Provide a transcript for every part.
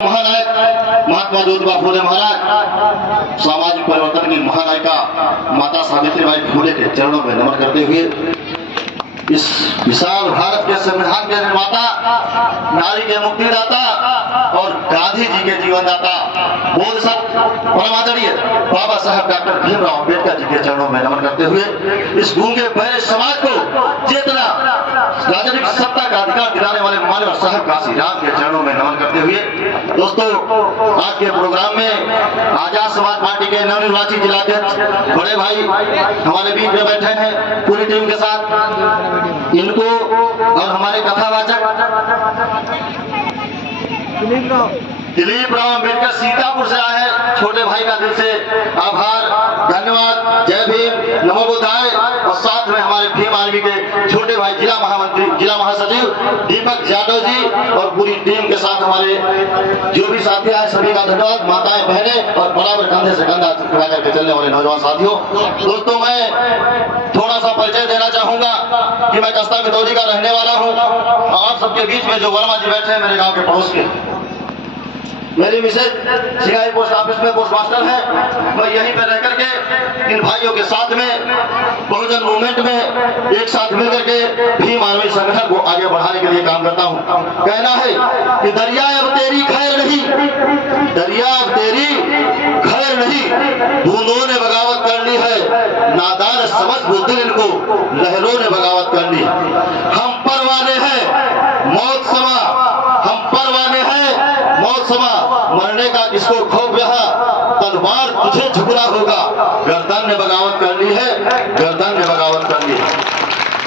महानायक महात्मा ज्योतिबा फुले महाराज सामाजिक परिवर्तन की महानायिका माता सावित्रीबाई फुले के चरणों में नमन करते हुए इस विशाल भारत के संविधान के निर्माता, नारी के मुक्तिदाता और गांधी जी के जीवनदाता बोधसत्व परमादरणीय बाबा साहब डॉक्टर भीमराव अम्बेडकर जी के चरणों में नमन करते हुए इस गूंगे बहरे समाज को चेतना राजनीतिक सत्ता का अधिकार दिलाने वाले मानव साहब काशी राम के चरणों में नमन करते हुए दोस्तों आज के प्रोग्राम में आजाद समाज पार्टी के नवनिर्वाचित जिलाध्यक्ष बड़े भाई हमारे बीच में बैठे हैं पूरी टीम के साथ। इनको और हमारे कथावाचक दिलीप राव अम्बेडकर सीतापुर से आए हैं, छोटे भाई का दिल से आभार, धन्यवाद, जय भीम, नमो बुद्धाय। और साथ में हमारे भीम आर्मी के छोटे भाई जिला महामंत्री, जिला महासचिव दीपक यादव जी और पूरी टीम के साथ हमारे जो भी साथी आए सभी का धन्यवाद। माताएं, बहनें और बराबर कंधे से कंधा टकरा करके चलने वाले नौजवान साथियों, दोस्तों मैं थोड़ा सा परिचय देना चाहूंगा कि मैं कस्ता मितौली का रहने वाला हूँ। आप सबके बीच में जो वर्मा जी बैठे हैं मेरे गाँव के पड़ोस के, मेरी मिसेज सिंगाई पोस्ट ऑफिस में पोस्ट मास्टर है। मैं यहीं पे रह करके इन भाइयों के साथ में बहुजन मूवमेंट में एक साथ मिलकर के भीम आर्मी संगठन को आगे बढ़ाने के लिए काम करता हूँ। कहना है कि दरिया अब तेरी खैर नहीं, दरिया अब तेरी खैर नहीं, बूंदों ने बगावत करनी है, नादान समझ बुद्धिल इनको लहरों ने बगावत करनी है। हम परवाने हैं मौत समा, हम परवाने हैं मौत समा, मरने का किसको खौफ यहाँ, तलवार तुझे झुकना होगा, गर्दन ने बगावत करनी है, गर्दन ने बगावत करनी है।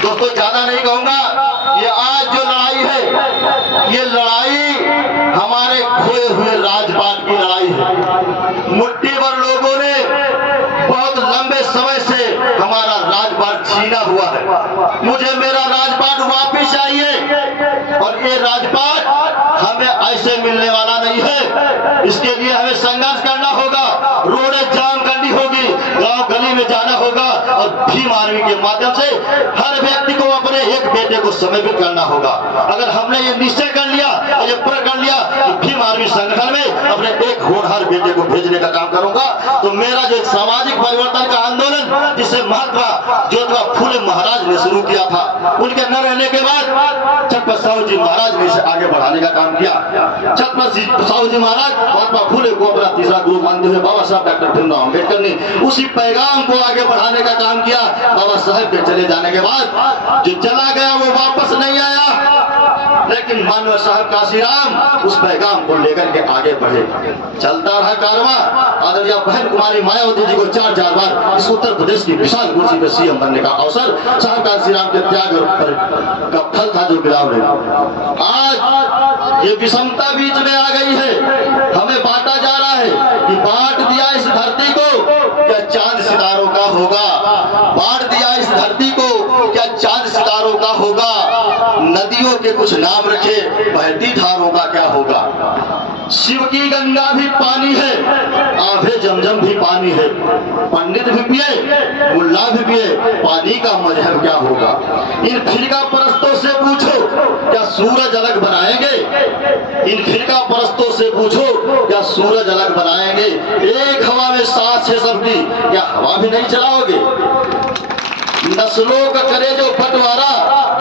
दोस्तों ज्यादा नहीं कहूंगा, ये आज जो लड़ाई है ये लड़ाई हमारे खोए हुए राजपाट की लड़ाई है। मुट्ठी भर लोगों ने बहुत लंबे समय से हमारा राजपाट छीना हुआ है। मुझे मेरा राजपाट वापिस चाहिए और ये राजपाट हमें ऐसे मिलने वाला नहीं है। इसके लिए हमें संघर्ष करना होगा, रोडें जाम करनी होगी, गांव गली में जाना होगा और भीम आर्मी के माध्यम से हर व्यक्ति को अपने एक बेटे को समर्पित करना होगा। अगर हमने ये निश्चय कर लिया, ये प्रण कर लिया कि भीम आर्मी संगठन में अपने एक होनहार बेटे को भेजने का काम करूंगा, तो मेरा जो सामाजिक परिवर्तन का आंदोलन जिसे महात्मा ज्योतिबा फुले महाराज ने शुरू किया था, उनके न रहने के बाद छत्रपति साहू जी महाराज ने इसे आगे बढ़ाने का काम किया। छत्रपति साहू जी महाराज महात्मा फुले को अपना तीसरा गुरु मानते हुए बाबा साहब डॉक्टर भीमराव अम्बेडकर ने उसी पैगाम को आगे बढ़ाने का काम किया। बाबा साहब के चले जाने के बाद जो चला गया वो वापस नहीं आया, लेकिन मानव साहब काशी राम उस पैगाम को लेकर के आगे बढ़े। चलता रहा कारवां। आदरणीय बहन कुमारी मायावती जी को 4 बार इस उत्तर प्रदेश की विशाल कुर्सी पर सीएम बनने का अवसर साहब काशी राम के त्याग का फल था जो मिला उन्हें। आज ये विषमता बीच में आ गई है, हमें बांटा जा रहा है कि बांट दिया इस धरती को क्या चांद सितारों का होगा, बांट दिया इस धरती को क्या चांद सितारों का होगा, नदियों के कुछ नाम रखे बहती धारों का क्या होगा। शिव की गंगा भी पानी है, आभे जमजम भी पानी है, पंडित भी पिए मुल्ला भी पिए, पानी का मजहब क्या होगा। इन फिरका परस्तों से पूछो क्या सूरज अलग बनाएंगे, इन फिरका परस्तों से पूछो क्या सूरज अलग बनाएंगे। एक हवा में सांस है सबकी, क्या हवा भी नहीं चलाओगे। नस्लों का करे जो बंटवारा,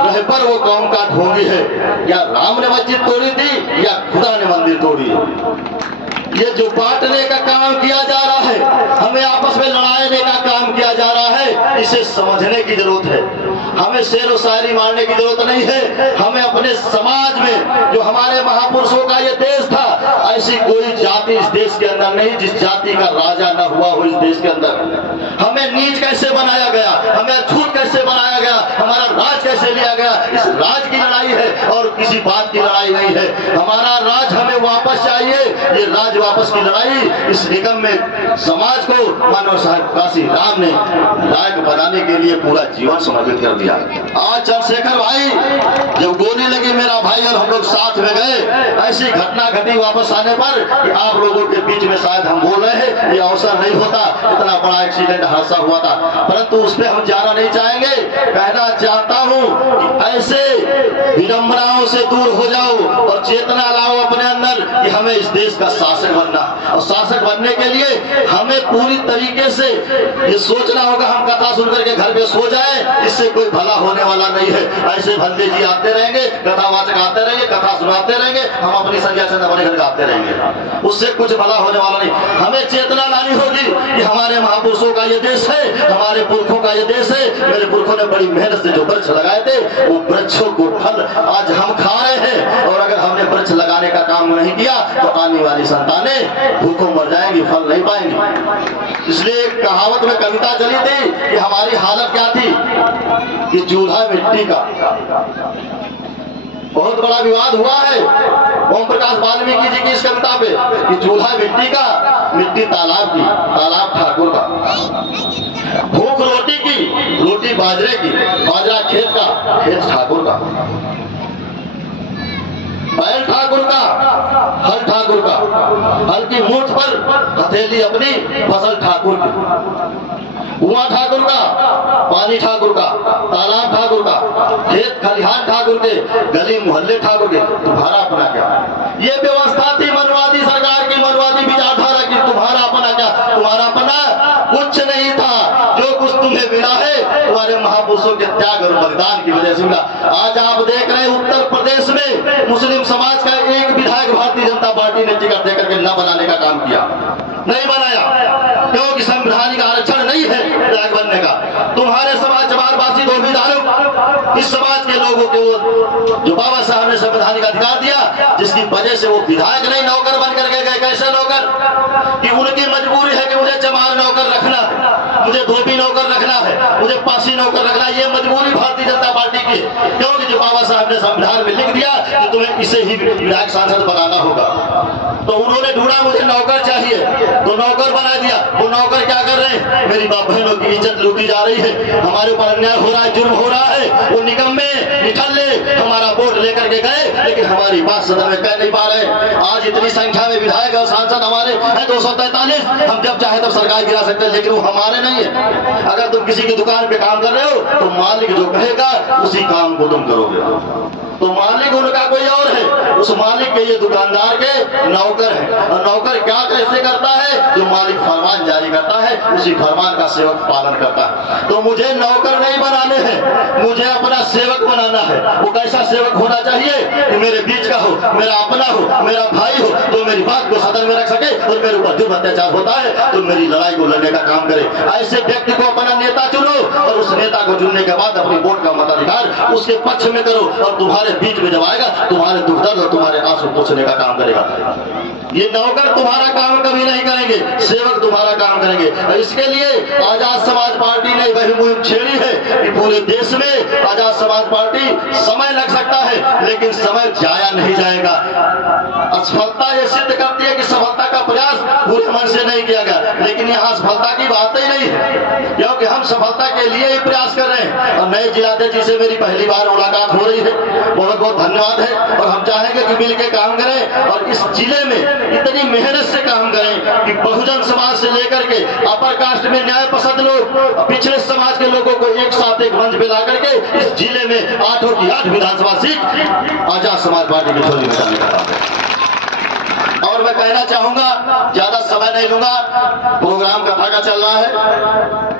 रह पर वो कौम का ढोंगी है। या राम ने मस्जिद तोड़ी थी या खुदा ने मंदिर तोड़ी है। ये जो बांटने का काम किया जा रहा है, हमें आपस में लड़ाने का काम किया जा रहा है, इसे समझने की जरूरत है। हमें शेर और शायरी मारने की जरूरत नहीं है। हमें अपने समाज में जो हमारे महापुरुषों का ये देश था, ऐसी कोई जाति इस देश के अंदर नहीं जिस जाति का राजा न हुआ हो इस देश के अंदर। हमें नीच कैसे बनाया गया, हमें अछूत कैसे बनाया गया, हमारा राज कैसे लिया गया, इस राज की लड़ाई है और किसी बात की लड़ाई नहीं है। हमारा राज हमें वापस चाहिए। ये राज वापस की लड़ाई इस निगम में समाज को मानव साहब काशी राम ने लायक बनाने के लिए पूरा जीवन समर्पित कर दिया। आज चंद्रशेखर भाई जब गोली लगी मेरा भाई और हम लोग साथ में गए, ऐसी घटना घटी वापस आने पर कि आप लोगों के बीच में शायद हम बोल रहे हैं, ये अवसर नहीं होता, इतना बड़ा एक्सीडेंट हादसा हुआ था, परंतु उस पर हम जाना नहीं चाहेंगे। कहना चाहता हूँ कि ऐसे विडंबनाओं से दूर हो जाओ और चेतना लाओ अपने अंदर कि हमें हमें इस देश का शासक बनना, और शासक बनने के लिए हमें पूरी तरीके से ये सोचना होगा। हम कथा सुन करके घर पे सो जाए, इससे कोई भला होने वाला नहीं है। ऐसे भंडे जी आते रहेंगे, कथावाचक आते रहेंगे, कथा सुनाते रहेंगे, हम अपनी संख्या से अपने घर गाते रहेंगे, उससे कुछ भला होने वाला नहीं। हमें चेतना लानी होगी कि हमारे महापुरुषों का ये देश है, हमारे पुरखों का ये देश है। मेरे पुरखों ने बड़ी मेहनत से जो वृक्ष लगाए थे, वो वृक्षों को फल आज हम खा रहे हैं। और अगर हमने वृक्ष लगाने का काम नहीं किया तो आने वाली संतानें भूखों मर जाएंगी, फल नहीं पाएंगी। इसलिए एक कहावत में कविता चली थी कि हमारी हालत क्या थी कि चूल्हा मिट्टी का। बहुत बड़ा विवाद हुआ है ओम प्रकाश वाल्मीकि जी की इस कविता पे कि चूल्हा मिट्टी का, मिट्टी तालाब की, तालाब ठाकुर का। भूख रोटी की, रोटी बाजरे की, बाजरा खेत का, खेत ठाकुर का। बैल ठाकुर का, हल ठाकुर का, हल की मूठ पर हथेली अपनी, फसल ठाकुर की। कुआं ठाकुर का, पानी ठाकुर का, तालाब ठाकुर का, खेत खलिहान ठाकुर के, गली मोहल्ले ठाकुर के। तुम्हारा अपना क्या? ये व्यवस्था थी मनवादी सरकार की, मनवादी विचारधारा की। तुम्हारा अपना क्या? तुम्हारा अपना कुछ नहीं था। जो कुछ तुम्हें मिला है तुम्हारे महापुरुषों के त्याग और बलिदान की वजह से मिला। आज आप देख रहे हैं उत्तर प्रदेश में मुस्लिम समाज का एक विधायक भारतीय जनता पार्टी ने टिकट देकर के न बनाने का काम किया, नहीं बनाया, क्योंकि संवैधानिक आरक्षण नहीं है विधायक बनने का। तुम्हारे समाज जवारवासी दो विधायक इस समाज के लोगों को जो बाबा साहब ने संवैधानिक अधिकार दिया, जिसकी वजह से वो विधायक नहीं नौकर बन करके गए। कैसे नौकर? कि उनकी मजबूरी है कि मुझे चमार नौकर रखना है, मुझे धोबी नौकर रखना है, मुझे पासी नौकर रखना है। ये मजबूरी भारतीय जनता पार्टी की, क्योंकि जो बाबा साहब ने संविधान में लिख दिया कि तुम्हें इसे ही विधायक सांसद बनाना होगा, तो उन्होंने ढूंढा मुझे नौकर चाहिए, तो नौकर बना दिया। वो नौकर क्या कर रहे हैं? मेरी बाप बहनों की इज्जत लूटी जा रही है, हमारे ऊपर अन्याय हो रहा है, जुर्म हो रहा है। वो निकम्मे निठल्ले हमारा वोट लेकर के गए, लेकिन हमारी बात सदन में कह नहीं पा रहे। आज इतनी संख्या में विधायक और सांसद हमारे हैं 243, हम जब चाहे तब सरकार गिरा सकते हैं, लेकिन वो हमारे नहीं है। अगर तुम किसी की दुकान पे काम कर रहे हो तो मालिक जो कहेगा उसी काम को तुम करोगे। तो मालिक उनका कोई और है, उस मालिक के ये दुकानदार के नौकर है। और नौकर क्या कैसे करता है? जो मालिक फरमान जारी करता है उसी फरमान का सेवक पालन करता है। तो मुझे नौकर नहीं बनाने हैं, मुझे अपना सेवक बनाना है। वो कैसा सेवक होना चाहिए कि मेरे बीच का हो, मेरा अपना हो, मेरा भाई हो, जो मेरी बात को सदन में रख सके और मेरे ऊपर जो अत्याचार होता है तो मेरी लड़ाई को लड़ने का काम करे। ऐसे व्यक्ति को अपना नेता चुनो और उस नेता को चुनने के बाद अपनी वोट का मताधिकार उसके पक्ष में करो, और तुम्हारे बीच में जब आएगा तुम्हारे दुख दर्द और तुम्हारे आंसू पोंछने का काम करेगा। ये नौकर तुम्हारा काम कभी नहीं करेंगे, सेवक तुम्हारा काम करेंगे। और इसके लिए आजाद समाज पार्टी ने वही मुहिम छेड़ी है कि पूरे देश में आजाद समाज पार्टी, समय लग सकता है लेकिन समय जाया नहीं जाएगा। असफलता ये सिद्ध करती है कि सफलता का प्रयास पूरे मन से नहीं किया गया, लेकिन यहाँ सफलता की बात ही नहीं है, क्योंकि हम सफलता के लिए ही प्रयास कर रहे हैं। और नए जिलाध्यक्ष जी से मेरी पहली बार मुलाकात हो रही है, बहुत बहुत धन्यवाद है। और हम चाहेंगे कि मिल के काम करें और इस जिले में इतनी मेहनत से काम करें कि बहुजन समाज से लेकर के अपर कास्ट में न्याय पसंद लोग, पिछड़े समाज के लोगों को एक साथ एक मंच पे ला करके इस जिले में 8 की 8 विधानसभा सीट आजाद समाज पार्टी की झोली में डालने का काम है। और मैं कहना चाहूंगा, ज्यादा समय नहीं लूंगा, प्रोग्राम कथा का चल रहा है।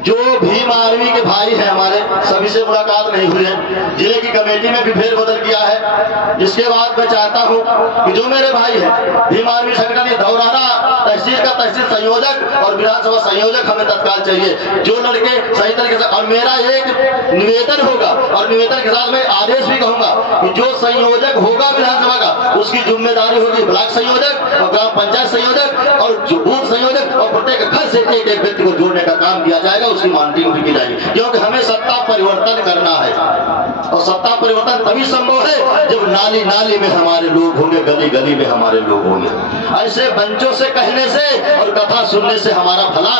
जो भीम आर्मी के भाई हैं हमारे, सभी से मुलाकात नहीं हुई है, जिले की कमेटी में भी फेरबदल किया है। जिसके बाद मैं चाहता हूं कि जो मेरे भाई हैं भीम आर्मी संगठन के धौराना तहसील का तहसील संयोजक और विधानसभा संयोजक हमें तत्काल चाहिए, जो लड़के सही तरीके से। और मेरा एक निवेदन होगा, और निवेदन के साथ मैं आदेश भी कहूंगा कि जो संयोजक होगा विधानसभा का, उसकी जिम्मेदारी होगी ब्लॉक संयोजक और ग्राम पंचायत संयोजक और जो बूथ संयोजक, और प्रत्येक घर से एक एक व्यक्ति को जोड़ने का काम किया जाएगा, उसकी मॉनिटरिंग भी की जाएगी। क्योंकि हमें सत्ता परिवर्तन करना है, और सत्ता परिवर्तन तभी संभव है जब नाली नाली में हमारे लोग होंगे, गली गली में हमारे लोग होंगे। ऐसे मंचों से कहने से और कथा सुनने से हमारा भला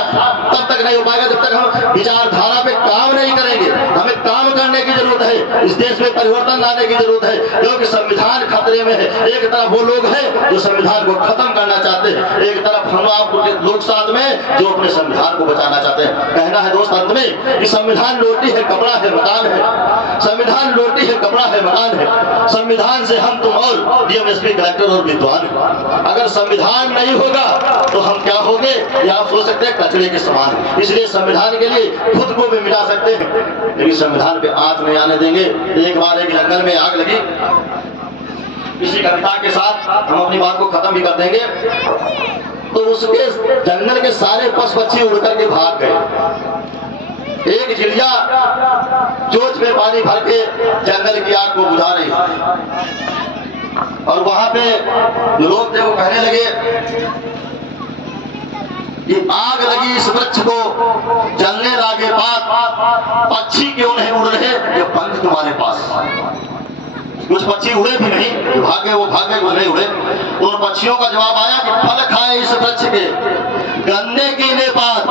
तब तक नहीं हो पाएगा जब तक हम विचारधारा पे काम नहीं करेंगे। हमें काम करने की जरूरत है, इस देश में परिवर्तन लाने की जरूरत है, क्योंकि संविधान खतरे में है। एक तरफ वो लोग हैं जो संविधान को खत्म करना चाहते हैं, एक तरफ हम आप लोग साथ में जो अपने संविधान को बचाना चाहते हैं। कहना है दोस्त अंत में कि संविधान रोटी है, कपड़ा है, मकान है। संविधान संविधान रोटी है, कपड़ा है, मकान है। संविधान से हम तुम और डीएमएसपी, कलेक्टर और विद्वान हैं। अगर संविधान नहीं होगा तो हम क्या होंगे, ये आप सोच सकते हैं, कचरे के समान। इसलिए संविधान के लिए खुद को भी मिटा सकते हैं, लेकिन संविधान पे आग नहीं आने देंगे। एक बार एक जंगल में आग लगी। इसी कविता के साथ हम अपनी बात को खत्म भी कर देंगे। तो उसके जंगल के सारे पशु पक्षी उड़ करके भाग गए। एक चिड़िया चोंच में पानी भर के जंगल की आग को बुझा रही, और वहां पे जो लोग थे वो कहने लगे कि आग लगी इस वृक्ष को जलने लागे बात, पक्षी क्यों नहीं उड़ रहे, ये पंख तुम्हारे पास। कुछ पक्षी उड़े भी नहीं, भागे वो भागे, कुछ नहीं उड़े। उन पक्षियों का जवाब आया कि फल खाए इस वृक्ष के, गन्ने की ने बात,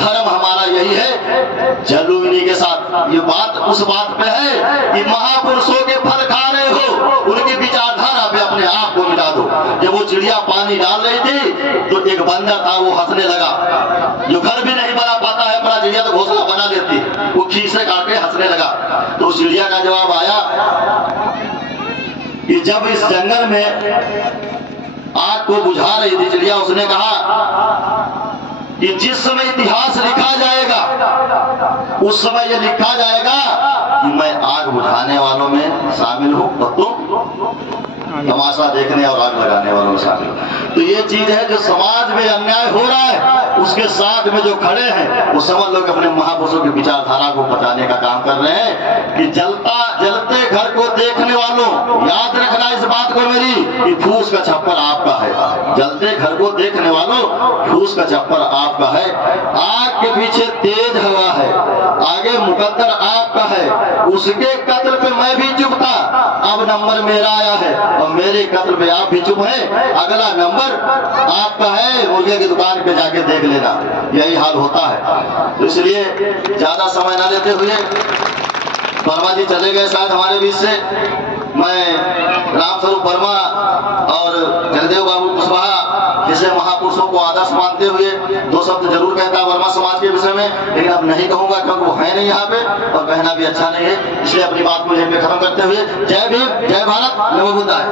धर्म हमारा यही है जलू इन्हीं के साथ। ये बात उस बात पे है कि महापुरुषों के फल खा रहे हो, उनकी विचारधारा पे अपने आप को मिटा दो। जब वो चिड़िया पानी डाल रही थी तो एक बंदर था, वो हंसने लगा। जो घर भी नहीं बना पाता है अपना, चिड़िया तो घोंसला बना देती, वो खीसे काट के हंसने लगा। तो उस चिड़िया का जवाब आया कि जब इस जंगल में आग को बुझा रही थी चिड़िया, उसने कहा कि जिस समय इतिहास लिखा जाएगा उस समय ये लिखा जाएगा कि मैं आग बुझाने वालों में शामिल हूं और तुम तमाशा देखने और आग लगाने वालों में शामिल। तो ये चीज है, जो समाज में अन्याय हो रहा है उसके साथ में जो खड़े हैं वो समझ लो कि अपने महापुरुषों की विचारधारा को बचाने का काम कर रहे हैं। कि जलते घर को देखने वालों, याद रखना इस बात को मेरी, कि फूस का छप्पर आपका है। जलते घर को देखने वालों, फूस का छप्पर आपका है। आग के पीछे तेज हवा है, आगे मुकद्दर आपका है। उसके कत्ल पे मैं भी चुप था, अब नंबर मेरा आया है और मेरे कत्ल पे आप भी चुप हैं। अगला नंबर आपका है, मुर्गे की दुकान पे जाके देख लेना। यही हाल होता है। तो इसलिए ज्यादा समय न लेते हुए, वर्मा जी चले गए शायद हमारे बीच से। मैं रामस्वरूप वर्मा और जगदेव बाबू कुशवाहा जैसे महापुरुषों को आदर्श मानते हुए दो शब्द जरूर कहता वर्मा समाज के विषय में, लेकिन अब नहीं कहूंगा क्योंकि वो है नहीं यहाँ पे और कहना भी अच्छा नहीं है। इसलिए अपनी बात को यहीं पे खत्म करते हुए, जय भीम, जय भारत, नमो बुद्धाय।